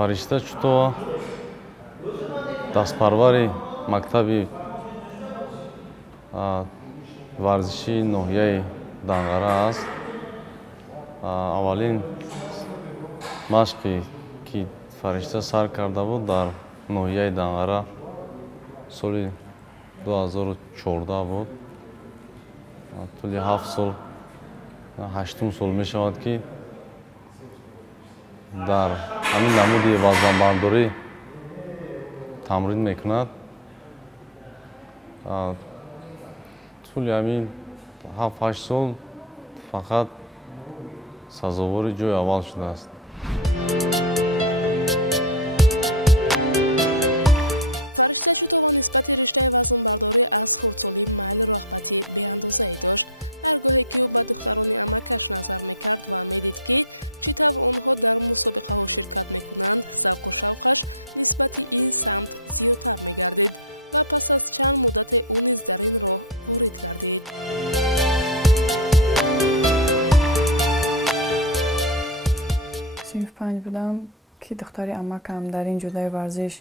фаришта чуто дастпарвари мактаби варзиши ноҳияи Данғара аст. Аввалин машқи ки фаришта сар карда буд дар ноҳияи Данғара соли 2014 буд. тӯли 7 сол 8 сол мешавад ки дар ҳамин намуди вазнбардорӣ тамрин мекунад. тӯли ҳамин 7-8 сол фақат сазовори ҷои аввал шудааст. صنف 5 بودم که دختری عمکم در این جدای ورزش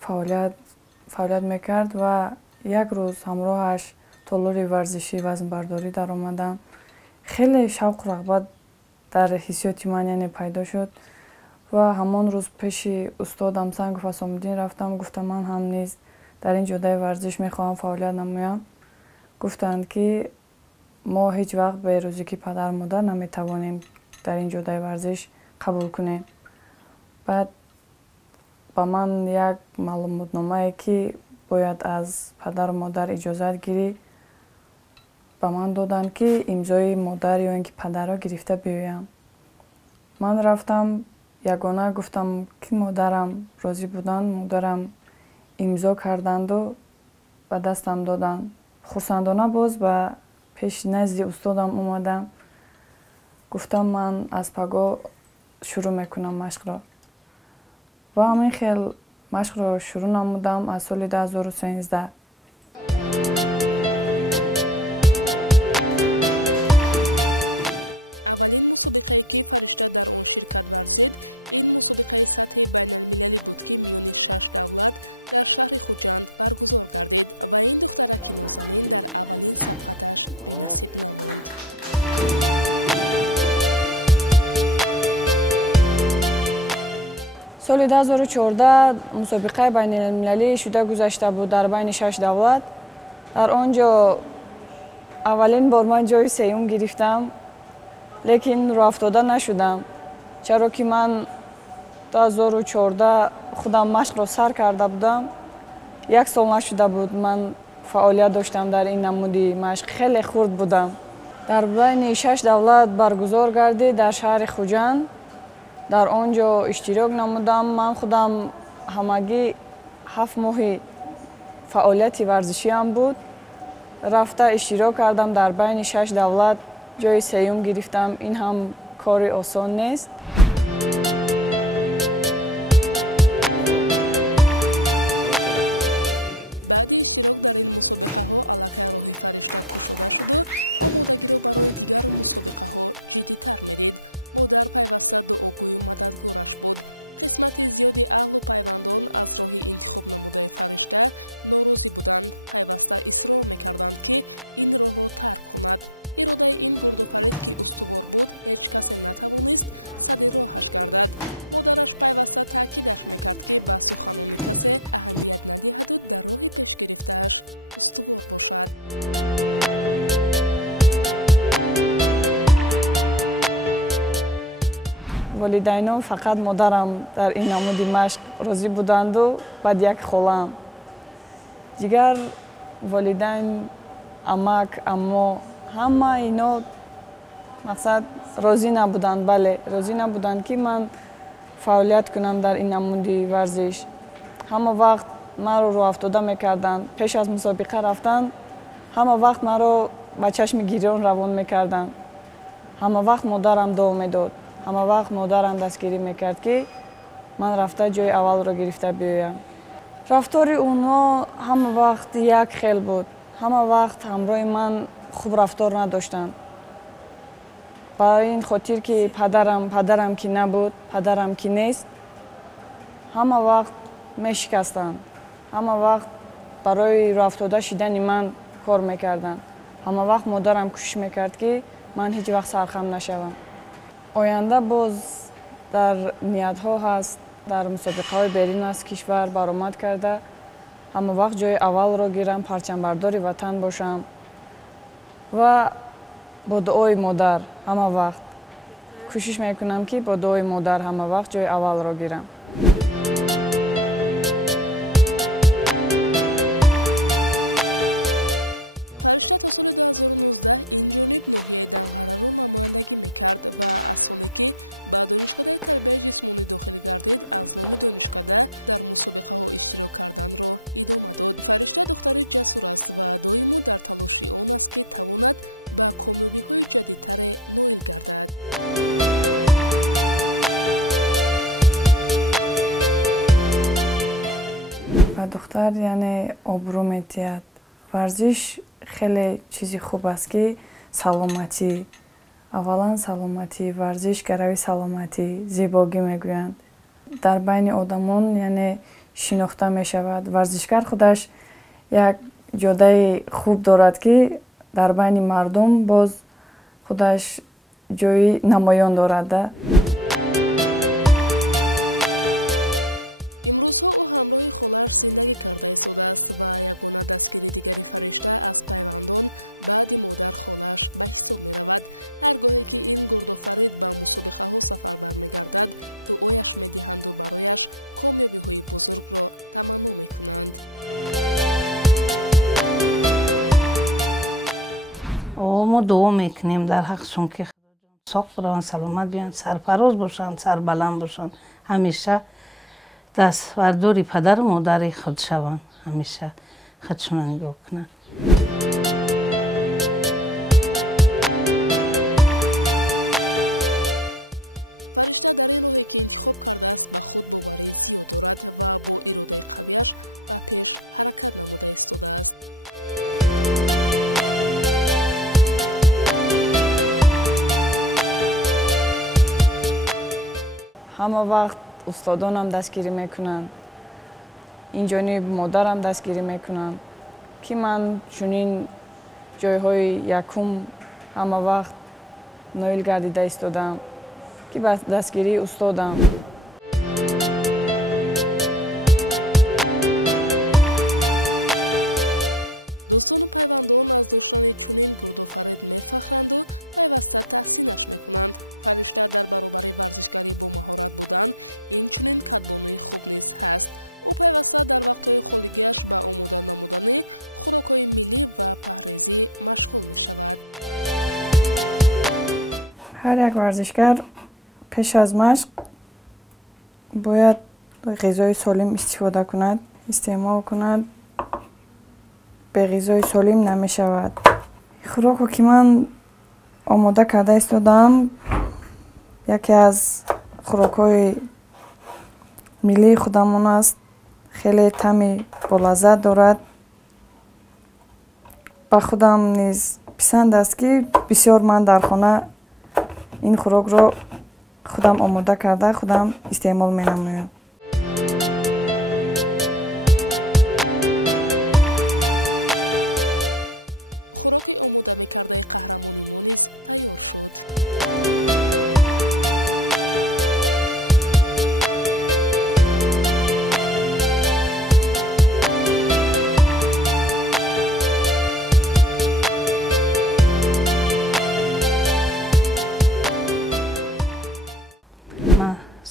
فعالیت میکرد و یک روز همراهش تالار ورزشی وزن برداری در آمدم. خیلی شوق و رغبت در حسیات من یعنی پیدا شد و همان روز پیش استادم سنگ فسامدین رفتم. گفتم من هم نیز در این جدای ورزش میخواهم فعالیت نمایم. گفتند که ما هیچ وقت به روزی که پدر مادر نمیتوانیم در این جدای ورزش قبول کنیم. بعد با من یک معلوماتنامه که باید از پدر و مادر اجازت گیری با من دادن که امضای مادر یا اینکه پدر را گرفته بیایم. من رفتم یگانه گفتم که مادرم راضی بودن. مادرم امضا کردند و به دستم دادن. خرسندانه باز به پیش نزد استادم اومدم. گفتم من از پگاه شروع میکنم مشق را و همین خیلی مشق را شروع نمودم از سال 2013. سال 2014 مسابقه بین المللی شده گذشته بود در بین 6 دولت. در آنجا اولین بار من جای سوم گرفتم لیکن راه افتاده نشدم چرا که من 2014 خودم مشق را سر کرده بودم. یک سال نشده بود من فعالیت داشتم در این نمودی مشق. خیلی خرد بودم. در بین 6 دولت برگزار گردید در شهر خوجند. در آنجا اشتراک نمودم. من خودم همگی 7 ماه فعالیت ورزشی هم بود. رفته اشتراک کردم در بین 6 دولت جای سوم گرفتم. این هم کار آسان نیست. والدینم فقط مادرم در این نمودی مشق راضی بودند و بعد یک خالم. دیگر والدین عمک عمو همه اینا مقصد راضی نبودند. بله راضی نبودند که من فعالیت کنم در این نمودی ورزش. همه وقت مرا راه افتاده میکردند. پیش از مسابقه رفتن همه وقت مرا با چشم گریان روان میکردند. همه وقت مادرم دعا میداد. همه وقت مادرم دستگیری میکرد که من رفته جای اول را گرفته بیایم. رفتار اونها همه وقت یک خیل بود. همه وقت همراه من خوب رفتار نداشتند. برای این خاطر که پدرم که نبود، پدرم که نیست، ҳама вақт мешикастанд, ҳама вақт барои рафтода шидани ман кор мекарданд. ҳама вақт модарам кӯшиш мекард ки ман ҳеҷ вақт сархам нашавам. оянда боз дар ниятҳо ҳаст дар мусобиқаҳои берун аз кишвар баромад карда ҳама вақт ҷои аввалро гирам, парчамбардори ватан бошам ва бо дуои модар ҳама вақт кӯшиш мекунам ки бо дуои модар ҳама вақт ҷои аввалро гирам. ба духтар яъне обрӯ метиҳад. варзиш хеле чизи хуб аст ки саломатӣ, аввалан саломатӣ, варзиш гарави саломатӣ, зебогӣ мегӯянд. дар байни одамон яъне шинохта мешавад. варзишгар худаш як ҷодаи хуб дорад ки дар байни мардум боз худаш ҷои намоён дорад. мо дуо мекунем дар ҳаққшон ки соқ бураванд, саломат биёнд, сарфароз бошанд, сарбаланд бошанд, ҳамеша дастбардори падару модари худ шаванд, ҳамеша худшонро нигоҳ кунанд. ҳама вақт устодонам дастгирӣ мекунанд, инҷониб модарам дастгирӣ мекунанд ки ман чунин ҷойҳои якум ҳама вақт ноил гардида истодам ки ба дастгирии устодам. ҳар як варзишгар пеш аз машқ бояд ғизои солим истифода кунад, истеъмол кунад. бе ғизои солим намешавад. хӯроке ки ман омода карда истодам яке аз хӯрокҳои миллии худамон аст. хеле таъми болаззат дорад. ба худам низ писанд аст ки бисёр ман дар хона ин хӯрокро худам омода карда худам истеъмол менамоям.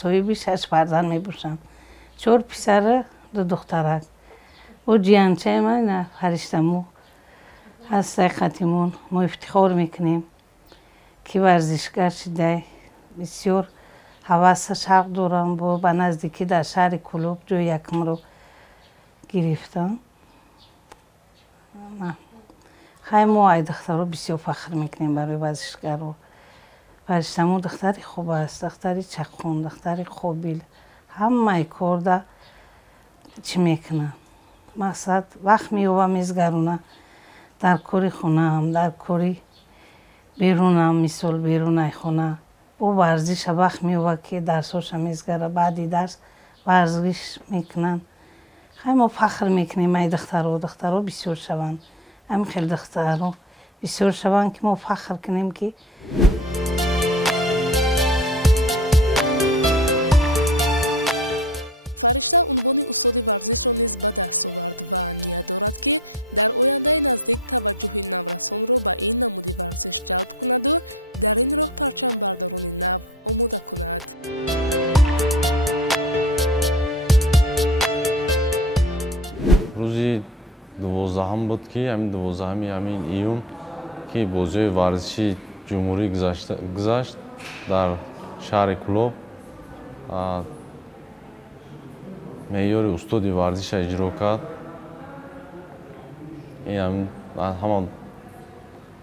соҳиби 6 фарзанд мебошам. 4 писара, 2 духтарак. о ҷиянчаи ман фариштамӯ ҳаст. ҳақиқатимон мо ифтихор мекунем ки варзишгар шида бисёр ҳаваса шавқ дорам бо ба наздикӣ дар шаҳри Кӯлоб ҷои якумро гирифтам. хай мо ай духтаро бисёр фахр мекунем барои варзишгаро. фариштамӯ духтари хуб аст, духтари чақун, духтари қобил. ҳамаи корда чӣ мекунад? мақсад вақт меёба мезгарона дар кори хонаам, дар кори берунам, мисол берунаи хона бо варзиша вақт меёба ки дарсоша мезгара. баъди дарс ورزش میکنن. خیلی ما فخر میکنیم ای دخترها بسیار شوند. همین خیلی دخترها بسیار شوند که ما فخر کنیم که روزی 12 بود که همین 12 همین ایون که بازی ورزشی جمهوری گذشت در شهر کلوب معیار استاد ورزش اجرا کرد. این همان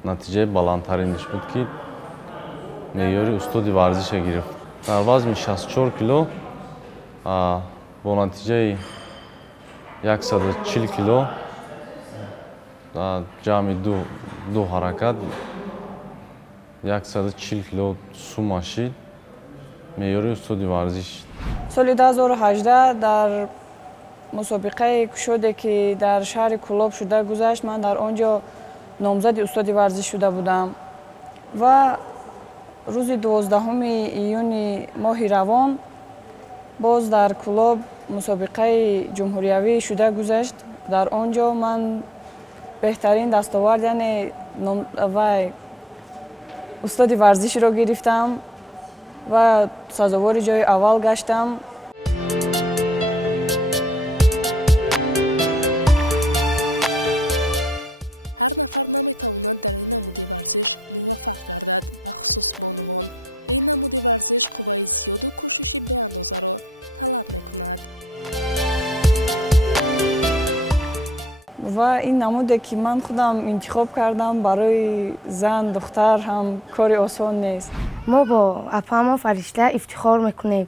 نتیجه بلندترینش بود که معیار استاد ورزش گرفت. در وزن 64 کیلو با نتیجه 140 کیلو جمع دو حرکت 140 کیلو سو ماشید معیار استاد ورزش. سال 2018 در مسابقه کشوده که در شهر کلوب شده گذشت، من در آنجا نامزد استاد ورزش شده بودم و روز 12 ایون ماه روان باز در کلوب مسابقه جمهوریوی شده گذشت. در آنجا من بهترین دستاورد یعنی استاد ورزش را گرفتم و سزاوار جای اول گشتم. و این نموده که من خودم انتخاب کردم برای زن دختر هم کار آسان نیست. ما با اپاما فرشته افتخار میکنیم.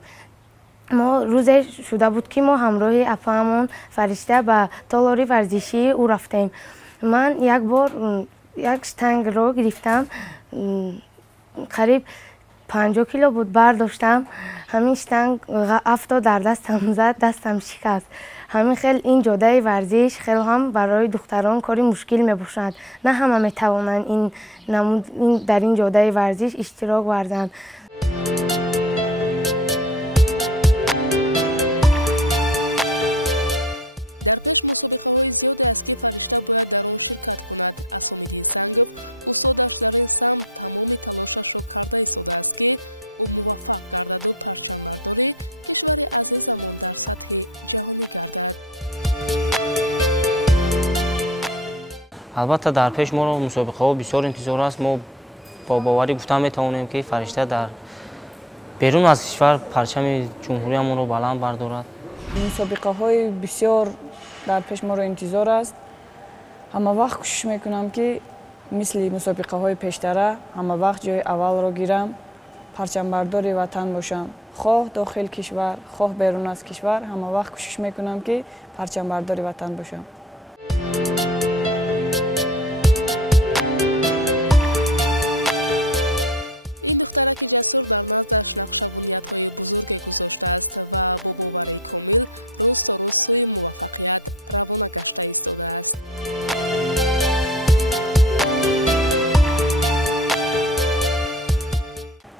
ما روزی شده بود که ما همراه اپامون فرشته به تالاری ورزشی او رفتیم. من یک بار یک شتنگ رو گرفتم، قریب 50 کیلو بود، برداشتم. همین شتنگ افتاد در دستم زد، دستم شکست. همین خیلی این جاده ورزش خیلی هم برای دختران کاری مشکل میباشد. نه همه میتوانند در این جاده ورزش اشتراک ورزند. البته در پیش ما رو مسابقه ها بسیار انتظار است. ما با باوری گفتن میتوانیم که فرشته در بیرون از کشور پرچم جمهوری ما رو بلند بردارد. مسابقه های بسیار در پیش ما رو انتظار است. همه وقت کوشش میکنم که مثل مسابقه های پیشتره همه وقت جای اول رو گیرم، پرچم بردار وطن باشم. خواه داخل کشور خواه بیرون از کشور همه وقت کوشش میکنم که پرچم بردار وطن باشم.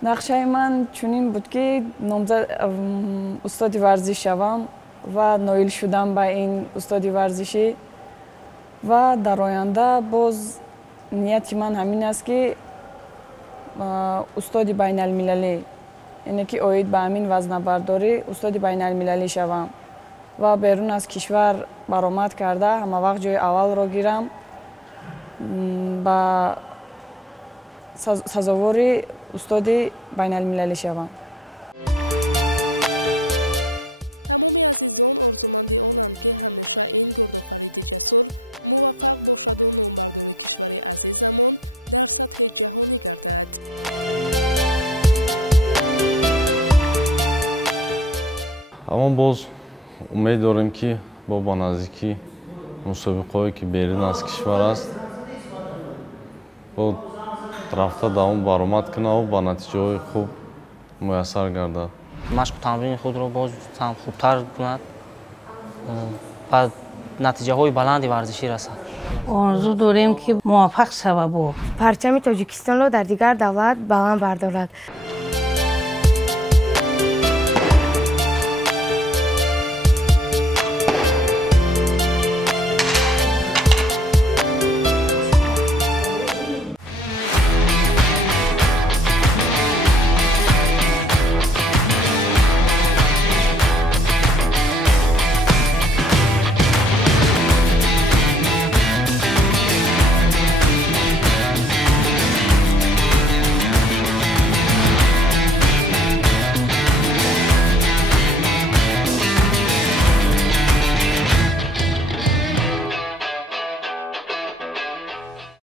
نقشه من چنین بود که نامزد استاد ورزش شوم و نایل شدم به این استاد ورزشی و در آینده باز نیت من همین است که استاد بین المللی، یعنی که اوید به همین وزنه برداری استاد بین المللی شوم و بیرون از کشور برآمد کرده همه وقت جای اول را گیرم با سزاوار استاد بین المللی شوم. اما باز امید داریم که با نزدیکی مسابقه‌ای که بیرون از کشور است با رفته دوام برآمد کنه و با نتیجه‌های خوب میسر گردد. машқу тамрини худро боз ҳам хубтар кунад ва натиҷаҳои баланди варзишӣ расад. орзу дорем ки муваффақ шавад. парчами тоҷикистонро дар дигар давлат баланд бардорад.